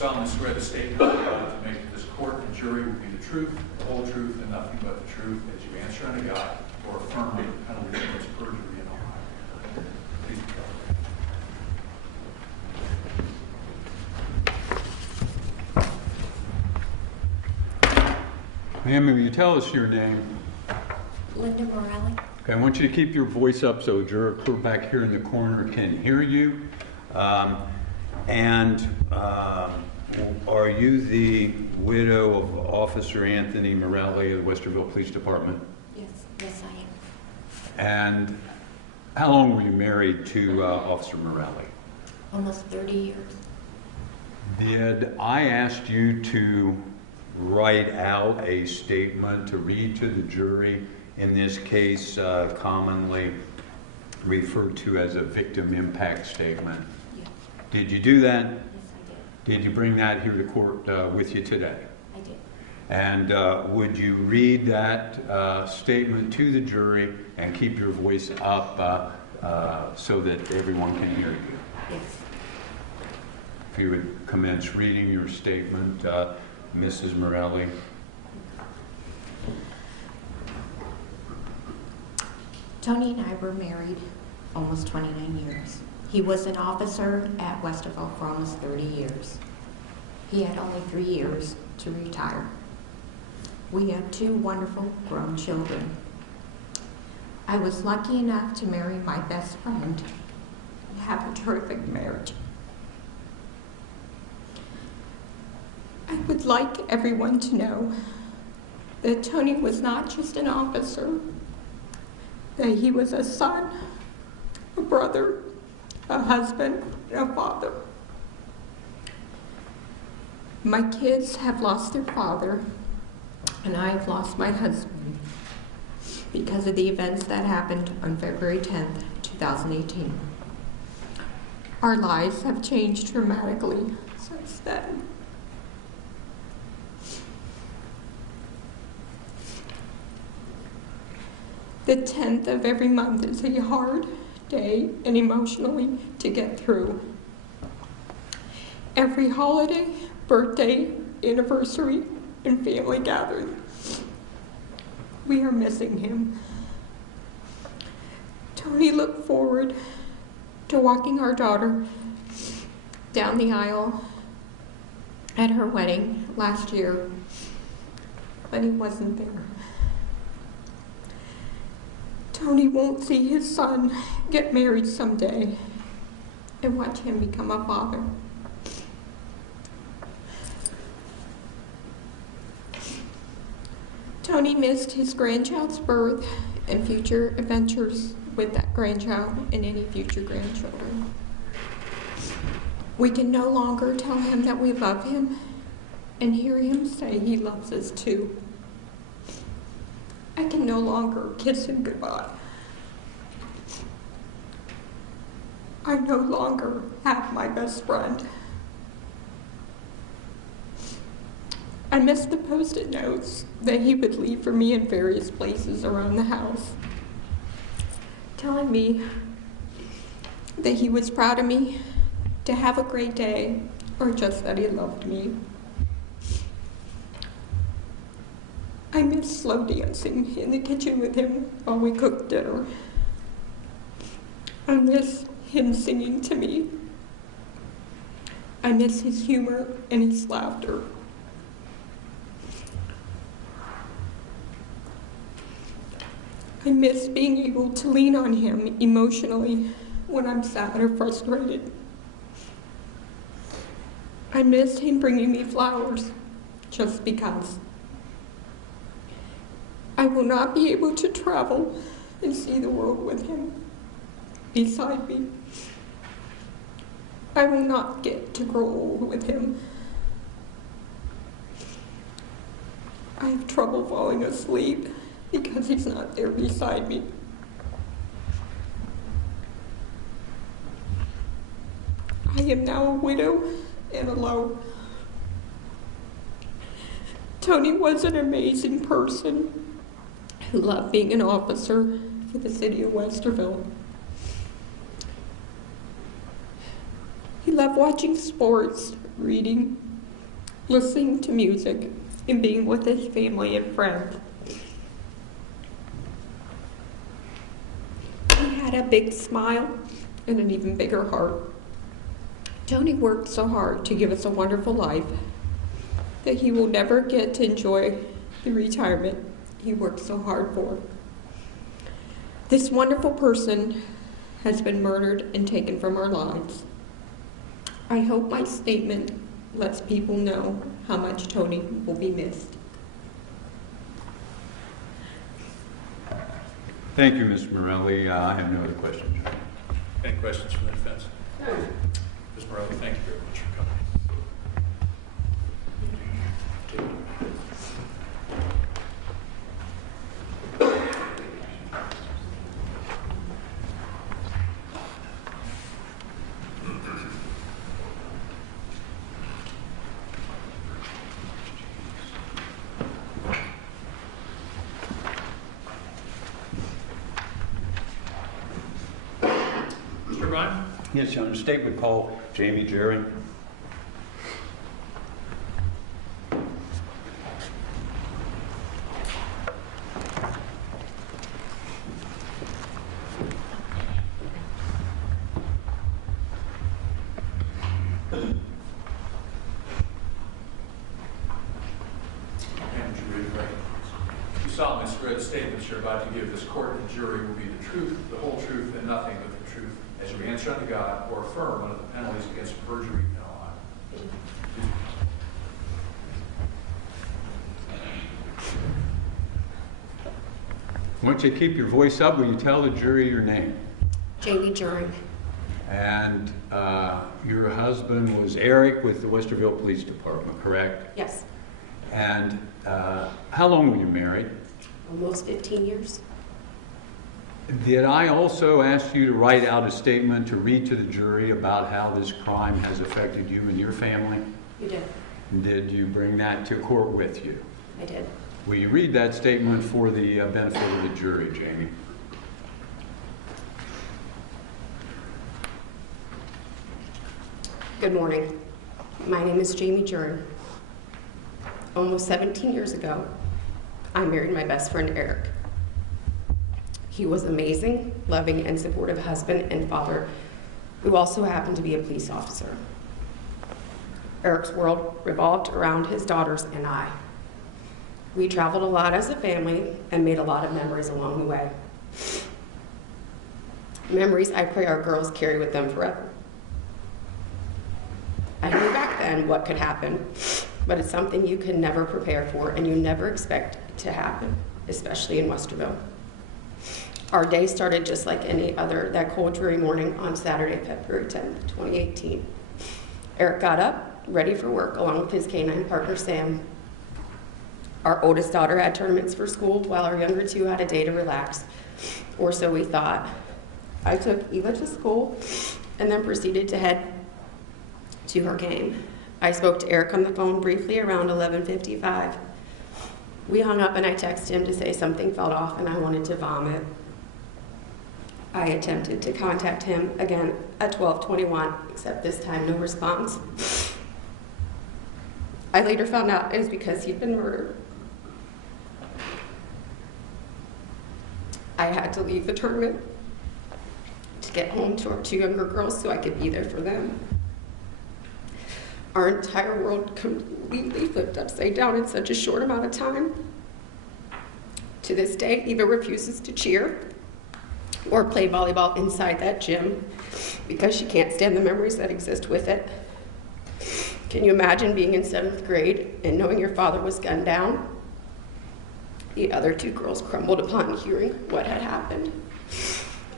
solemnly swear the statement to make to this court and jury will be the truth, the whole truth, and nothing but the truth as you answer unto God or affirm the penalty of this perjury in Ohio. Please be seated. Ma'am, will you tell us your name? Linda Morelli. Okay, I want you to keep your voice up so a juror clear back here in the corner can hear you. Are you the widow of Officer Anthony Morelli of the Westerville Police Department? Yes, I am. And how long were you married to Officer Morelli? Almost 30 years. Did I ask you to write out a statement to read to the jury, in this case commonly referred to as a victim impact statement? Yes. Did you do that? Yes, I did. Did you bring that here to court with you today? I did. And would you read that statement to the jury and keep your voice up so that everyone can hear you? Yes. If you would commence reading your statement, Mrs. Morelli. Tony and I were married almost 29 years. He was an officer at Westerville for almost 30 years. He had only 3 years to retire. We have 2 wonderful grown children. I was lucky enough to marry my best friend and have a terrific marriage. I would like everyone to know that Tony was not just an officer, that he was a son, a brother, a husband, and a father. My kids have lost their father, and I have lost my husband because of the events that happened on February 10th, 2018. Our lives have changed dramatically since then. The 10th of every month is a hard day and emotionally to get through. Every holiday, birthday, anniversary, and family gathering, we are missing him. Tony looked forward to walking our daughter down the aisle at her wedding last year, but he wasn't there. Tony won't see his son get married someday and watch him become a father. Tony missed his grandchild's birth and future adventures with that grandchild and any future grandchildren. We can no longer tell him that we love him and hear him say he loves us too. I can no longer kiss him goodbye. I no longer have my best friend. I miss the Post-it notes that he would leave for me in various places around the house, telling me that he was proud of me, to have a great day, or just that he loved me. I miss slow dancing in the kitchen with him while we cooked dinner. I miss him singing to me. I miss his humor and his laughter. I miss being able to lean on him emotionally when I'm sad or frustrated. I miss him bringing me flowers just because. I will not be able to travel and see the world with him beside me. I will not get to grow old with him. I have trouble falling asleep because he's not there beside me. I am now a widow and alone. Tony was an amazing person who loved being an officer for the city of Westerville. He loved watching sports, reading, listening to music, and being with his family and friends. He had a big smile and an even bigger heart. Tony worked so hard to give us a wonderful life that he will never get to enjoy the retirement he worked so hard for. This wonderful person has been murdered and taken from our lives. I hope my statement lets people know how much Tony will be missed. Thank you, Ms. Morelli. I have no other questions. Any questions from the defense? Ms. Morelli, thank you very much for coming. Mr. Ryan? Yes, Your Honor. State would call Jamie Joering. You solemnly swear the statements you're about to give this court and jury will be the truth, the whole truth, and nothing but the truth, as you answer unto God or affirm one of the penalties against perjury in Ohio. Once you keep your voice up, will you tell the jury your name? Jamie Joering. And your husband was Eric with the Westerville Police Department, correct? Yes, And how long were you married? almost 15 years. Did I also ask you to write out a statement to read to the jury about how this crime has affected you and your family? You did. Did you bring that to court with you? I did. Will you read that statement for the benefit of the jury, Jamie? Good morning. My name is Jamie Joering. Almost 17 years ago, I married my best friend, Eric. He was amazing, loving, and supportive husband and father who also happened to be a police officer. Eric's world revolved around his daughters and I. We traveled a lot as a family and made a lot of memories along the way. Memories I pray our girls carry with them forever. I knew back then what could happen, but it's something you can never prepare for and you never expect to happen, especially in Westerville. Our day started just like any other that cold, dreary morning on Saturday, February 10th, 2018. Eric got up, ready for work, along with his canine partner, Sam. Our oldest daughter had tournaments for school, while our younger two had a day to relax, or so we thought. I took Eva to school and then proceeded to head to her game. I spoke to Eric on the phone briefly around 11:55. We hung up and I texted him to say something felt off and I wanted to vomit. I attempted to contact him again at 12:21, except this time no response. I later found out it was because he'd been murdered. I had to leave the tournament to get home to our two younger girls so I could be there for them. Our entire world completely flipped upside down in such a short amount of time. To this day, Eva refuses to cheer or play volleyball inside that gym because she can't stand the memories that exist with it. Can you imagine being in 7th grade and knowing your father was gunned down? The other two girls crumbled upon hearing what had happened.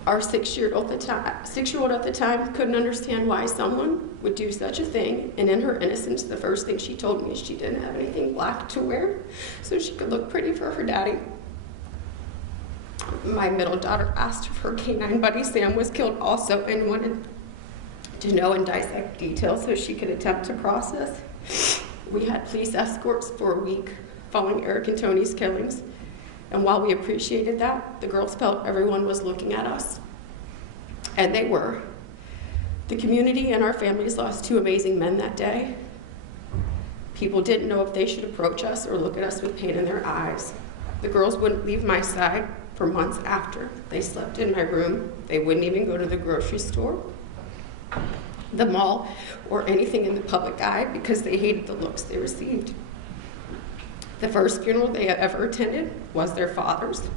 Our 6-year-old at the time couldn't understand why someone would do such a thing, and in her innocence, the first thing she told me is she didn't have anything black to wear so she could look pretty for her daddy. My middle daughter asked if her canine buddy Sam was killed also and wanted to know and dissect details so she could attempt to process. We had police escorts for a week following Eric and Tony's killings. And while we appreciated that, the girls felt everyone was looking at us. And they were. The community and our families lost 2 amazing men that day. People didn't know if they should approach us or look at us with pain in their eyes. The girls wouldn't leave my side for months after. They slept in my room. They wouldn't even go to the grocery store, the mall, or anything in the public eye because they hated the looks they received. The first funeral they had ever attended was their father's.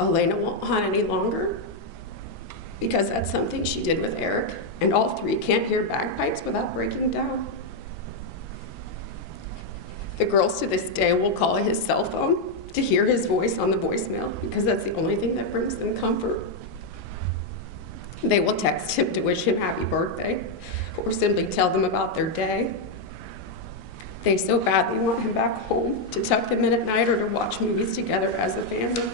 Elena won't hunt any longer because that's something she did with Eric, and all three can't hear bagpipes without breaking down. The girls to this day will call his cell phone to hear his voice on the voicemail because that's the only thing that brings them comfort. They will text him to wish him happy birthday or simply tell them about their day. They so badly want him back home to tuck them in at night or to watch movies together as a family.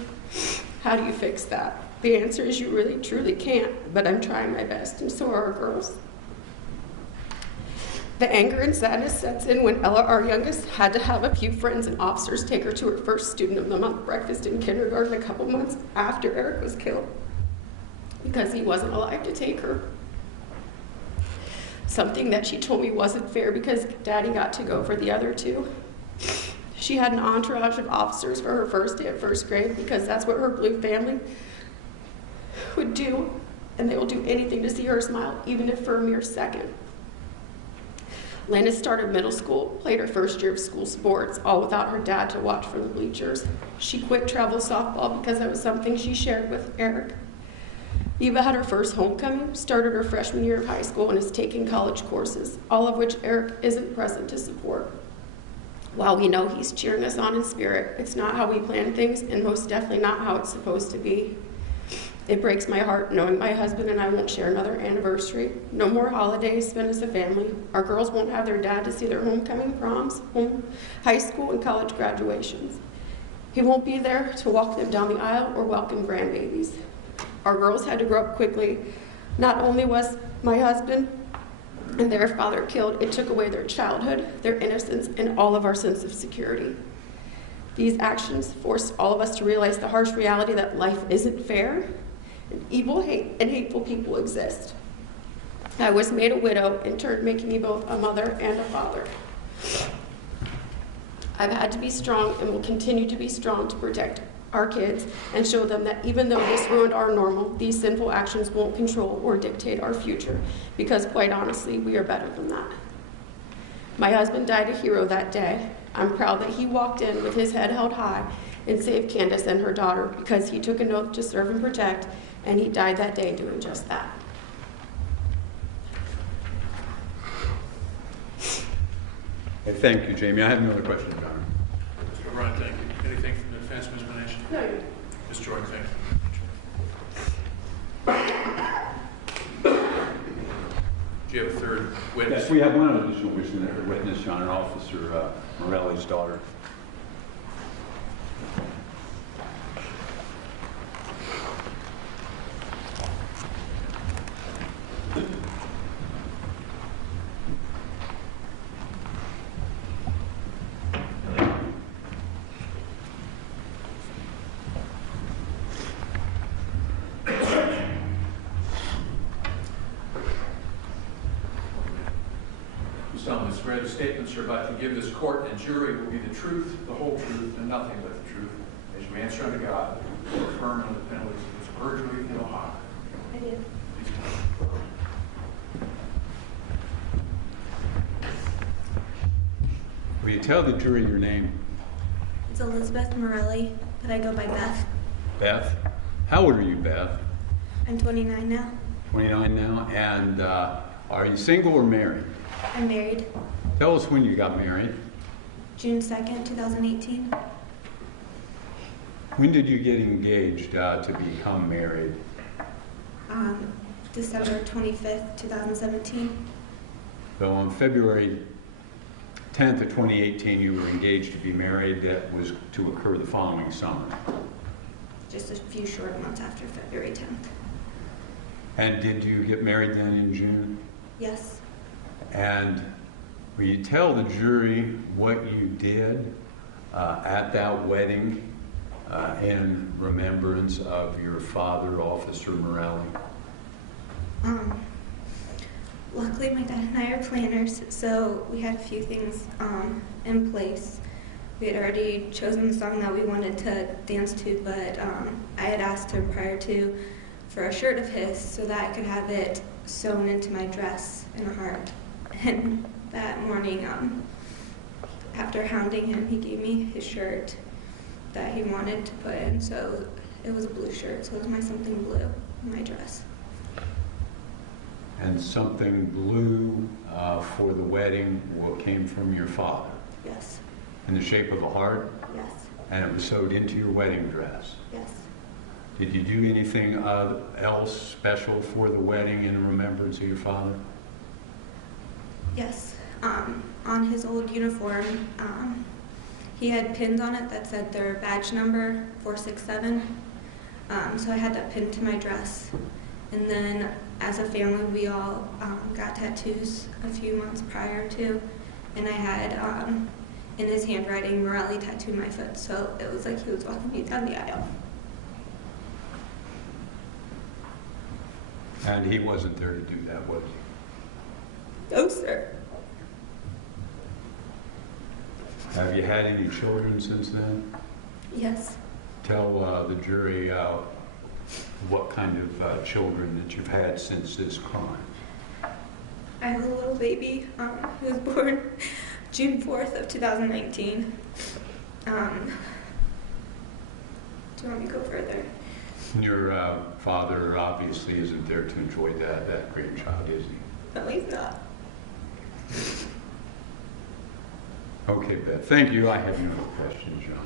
How do you fix that? The answer is you really, truly can't, but I'm trying my best, and so are our girls. The anger and sadness sets in when Ella, our youngest, had to have a few friends and officers take her to her first Student of the Month breakfast in kindergarten a couple months after Eric was killed because he wasn't alive to take her. Something that she told me wasn't fair because Daddy got to go for the other two. She had an entourage of officers for her first day of first grade because that's what her blue family would do, and they will do anything to see her smile, even if for a mere second. Lena started middle school, played her first year of school sports, all without her dad to watch from the bleachers. She quit travel softball because that was something she shared with Eric. Eva had her first homecoming, started her freshman year of high school, and is taking college courses, all of which Eric isn't present to support. While we know he's cheering us on in spirit, it's not how we plan things, and most definitely not how it's supposed to be. It breaks my heart knowing my husband and I won't share another anniversary. No more holidays spent as a family. Our girls won't have their dad to see their homecoming, proms, high school, and college graduations. He won't be there to walk them down the aisle or welcome grandbabies. Our girls had to grow up quickly. Not only was my husband and their father killed, it took away their childhood, their innocence, and all of our sense of security. These actions forced all of us to realize the harsh reality that life isn't fair, and evil, hate, and hateful people exist. I was made a widow, in turn making me both a mother and a father. I've had to be strong and will continue to be strong to protect our kids and show them that even though this ruined our normal, these sinful actions won't control or dictate our future, because quite honestly, we are better than that. My husband died a hero that day. I'm proud that he walked in with his head held high and saved Candace and her daughter because he took an oath to serve and protect, and he died that day doing just that. Thank you, Jamie. I have no other questions, Connor. Mr. O'Brien, thank you. Anything from the defense, Ms. Manation? No. Ms. Joering, thank you. Do you have a third witness? Yes, we have one additional witness, Your Honor, Officer Morelli's daughter. Swear the statements you're about to give this court and jury will be the truth, the whole truth, and nothing but the truth, as you answer unto God, or affirm on the penalties of this perjury in Ohio. I do. Will you tell the jury your name? It's Elizabeth Morelli, but I go by Beth. Beth? How old are you, Beth? I'm 29 now. 29 now. And are you single or married? I'm married. Tell us when you got married. June 2nd, 2018. When did you get engaged to become married? December 25th, 2017. So on February 10th of 2018, you were engaged to be married. That was to occur the following summer. Just a few short months after February 10th. And did you get married then in June? Yes. And will you tell the jury what you did at that wedding in remembrance of your father, Officer Morelli? Luckily, my dad and I are planners, so we had a few things in place. We had already chosen the song that we wanted to dance to, but I had asked him prior to for a shirt of his so that I could have it sewn into my dress in a heart. And that morning, after hounding him, he gave me his shirt that he wanted to put in. So it was a blue shirt, so it was my something blue in my dress. And something blue for the wedding came from your father, Yes, in the shape of a heart, yes, and it was sewed into your wedding dress. yes. Did you do anything else special for the wedding in remembrance of your father? Yes. On his old uniform, he had pins on it that said their badge number, 467. So I had that pinned to my dress. And then as a family, we all got tattoos a few months prior to. And I had, in his handwriting, Morelli tattooed my foot. So it was like he was walking me down the aisle. And he wasn't there to do that, was he? No, sir. Have you had any children since then? Yes. Tell the jury what kind of children that you've had since this crime. I have a little baby who was born June 4th of 2019. Do you want me to go further? Your father obviously isn't there to enjoy that grandchild, is he? No, he's not. Okay, Beth. Thank you. I have no questions, John.